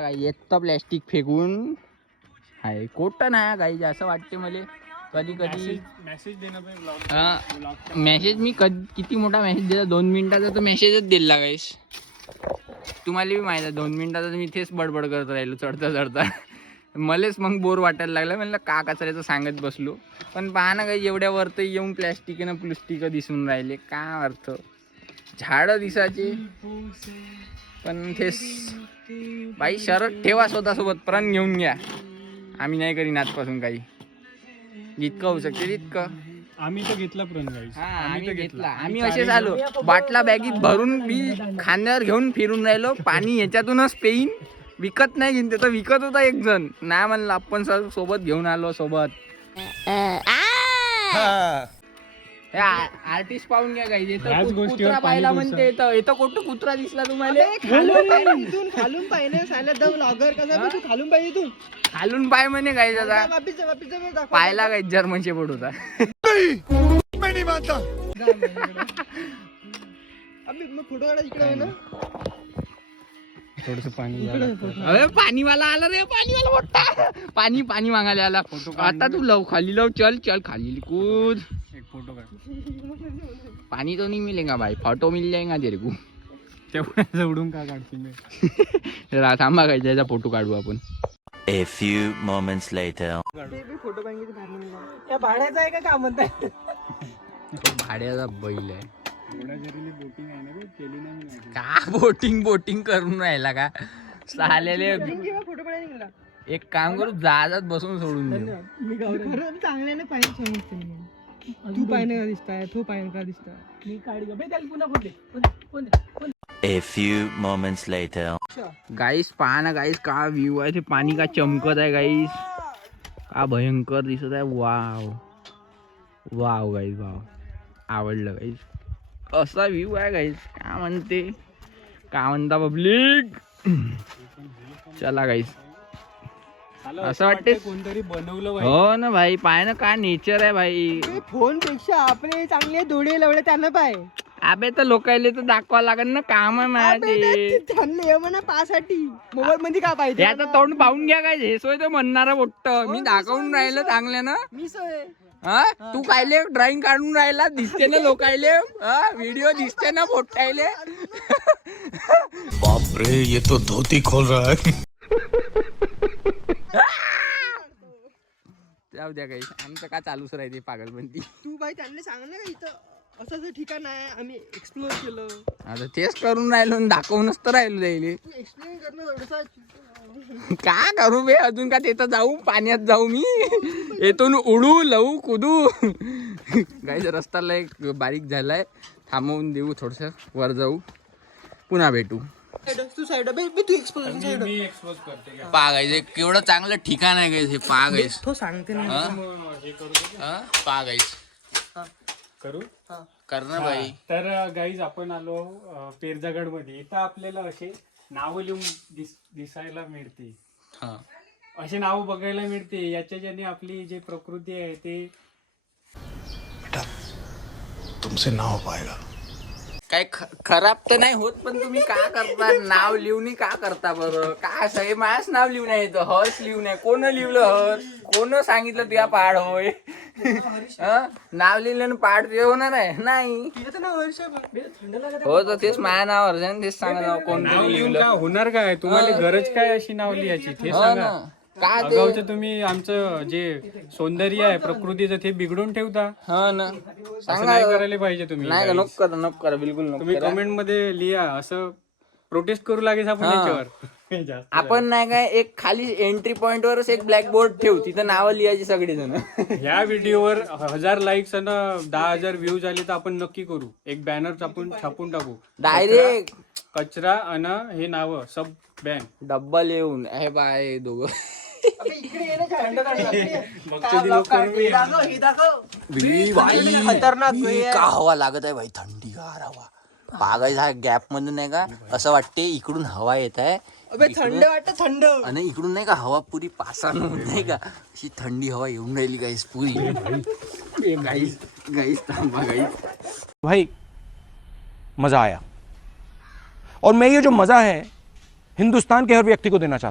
येतं प्लॅस्टिक फेकून आहे कोटं ना काही असं वाटते मला कधी कधी मेसेज मी किती मोठा मेसेज दिला 2 मिनिटाचा तर मेसेजच दिला गाईस तुम्हाला बी माहिती आहे 2 मिनिटाचा मी तेच बडबड करत राहिलो चढता चढता मलाच मग बोर वाटायला लागलं म्हणलं का कचऱ्याचं सांगत बसलो पण पहा ना काही एवढ्या वरती येऊन प्लॅस्टिक दिसून राहिले का अर्थ झाडं दिसायचे पण तेच बाई शरद ठेवा स्वतःसोबत प्रण घेऊन घ्या आम्ही नाही करीन आजपासून काही जितकं होऊ शकते तितकं आम्ही तर घेतला प्रण आम्ही घेतला आम्ही असे झालो बाटला बॅगीत भरून मी खांद्यावर घेऊन फिरून राहिलो पाणी याच्यातूनच पेईन विकत नाही घेईन तर विकत होता एक जण नाही म्हणलं आपण सोबत घेऊन आलो सोबत आर्टिस्ट पाहून घ्या काही कुत्रा पाहिला म्हणते येतं कुठं कुत्रा दिसला तुम्हाला खालून पाहिजे ब्लॉगर कसा खालून पाहिजे तू खालून पाय म्हणे काही दादा पायला काही जर्मन शेपर्ड होता फोटो काढा इकडे ना थोडस पाणी अरे पाणीवाला आला रे पाणीवाला मोठा पाणी मागायला आला आता तू खाली चल खाली कूद एक फोटो काढ पानी तो नहीं मिलेगा भाई फोटो मिल जाएगा तेरे को तेवढ्या उडून का काढतील थांबा काय त्याचा फोटो काढू आपण A few moments later. Photo पाहिजे भाड्याचा आहे का म्हणताय भाड्याचा बैल आहे बोटिंग आहे ना केली नाही का बोटिंग करून राहिला का चालेले फोटो पाहिजे एक काम करू जहाजात बसून सोडून देऊ चांगल्याने पाहिजे तू पाहिजे का दिसताय तो पाहिजे का दिसताय मी काढी पुन्हा A few moments later. गाईस पहा ना गाईस का व्ह्यू आहे ते पाणी का चमकत आहे गाईस का भयंकर दिसत आहे वाव गाईस वाव आवडलं गाईस असा व्ह्यू आहे गाईस का म्हणता पब्लिक चला गाईस असं वाटते कोणतरी बनवलं हो ना भाई पाय ना का नेचर आहे भाई फोन पेक्षा आपले चांगले डोळे लवळे त्यांना पाय अबे तर लोकायले तर दाखवा लागेल ना काम आहे माझे म्हणा पासाठी मोबाईल मध्ये का पाहिजे याचं तोंड पाहून घ्या काय हे सोय तर म्हणणारा मोठ मी दाखवून राहिलो चांगले ना मी सोय हा तू कायले ड्रॉइंग काढून राहिला दिसते ना लोकायले व्हिडिओ दिसते ना फोटायले बाप रे ये तो धोती खोल रहा है जाऊ द्या काही आमचं का चालूच राहते पागलबंदी तू बाई त्यांनी सांग ना का इथं असं ठिकाण आहे आम्ही एक्सप्लोर केलं आता तेच करून राहिलो दाखवूनच तर राहिलो जाईल तू एक्सप्लेन करणं थोडंसं का करू बे अजून का तिथं जाऊ पाण्यात जाऊ मी येथून उडू लवू कुदू गाईचा रस्ता लय बारीक झालाय थांबवून देऊ थोडस वर जाऊ पुन्हा भेटू तू साईड तू एक्सप्लोर साईड मी एक्सपोज करते पागायचं केवढं चांगलं ठिकाण आहे गाईस हे पागायस तो सांगते ना हे करू पागायस करू कर ना बाई तर गाईज आपण आलो पेरजागड मध्ये इथं आपल्याला असे नावं लिहून दिसायला मिळते असे नाव बघायला मिळते याच्या ज्याने आपली जे प्रकृती आहे ते बेटा तुमसे ना हो पाएगा काय खराब तर नाही होत पण तुम्ही का करता नाव लिहून का करता बरं का असं हे माझ्याच नाव लिहून आहे येतं हर्ष लिहून आहे कोण लिहिलं हर्ष कोण सांगितलं तुझ्या पाड होय नाव लिहिलं पाड तुझे होणार आहे नाही हो तर तेच माझ्या नाव हर्ष तेच सांगा नाव कोणतं लिहिलं होणार काय तुम्हाला गरज काय अशी नाव लिहायची ते हो सांगा ना का ते अगाऊचं तुम्ही आमचं जे सौंदर्य आहे प्रकृतीचं ते बिघडून ठेवता हो ना असं सांगा नाही करायला पाहिजे तुम्ही नाही नको करा बिलकुल नको तुम्ही करा. कमेंट मध्ये लिहा असं प्रोटेस्ट करू लागेल आपण याच्यावर जास्त आपण नाही काय एक खाली एंट्री पॉइंट वरच एक ब्लॅक बोर्ड ठेवू तिथं नावं लिहायची सगळी जण ह्या व्हिडिओवर 1000 लाईक्स आणि 10,000 व्ह्यूज आले तर आपण नक्की करू एक बॅनर छापून टाकू डायरेक्ट कचरा आणि हे नाव सब बॅन डब्बा लिहून हे बाय दोघं का हवा लागत आहे भाई थंडी गार हवा बागायचा गॅप मधून नाही का असं वाटते इकडून हवा येत आहे थंड वाटत थंड आणि इकडून नाही का हवा पुरी पासानं नाही का अशी थंडी हवा येऊन राहिली गाईस पुरी गाईस थांबा गाईस भाई मजा आया और मैं ये जो मजा है हिंदुस्तान के हर व्यक्ति को देना चाहता हूं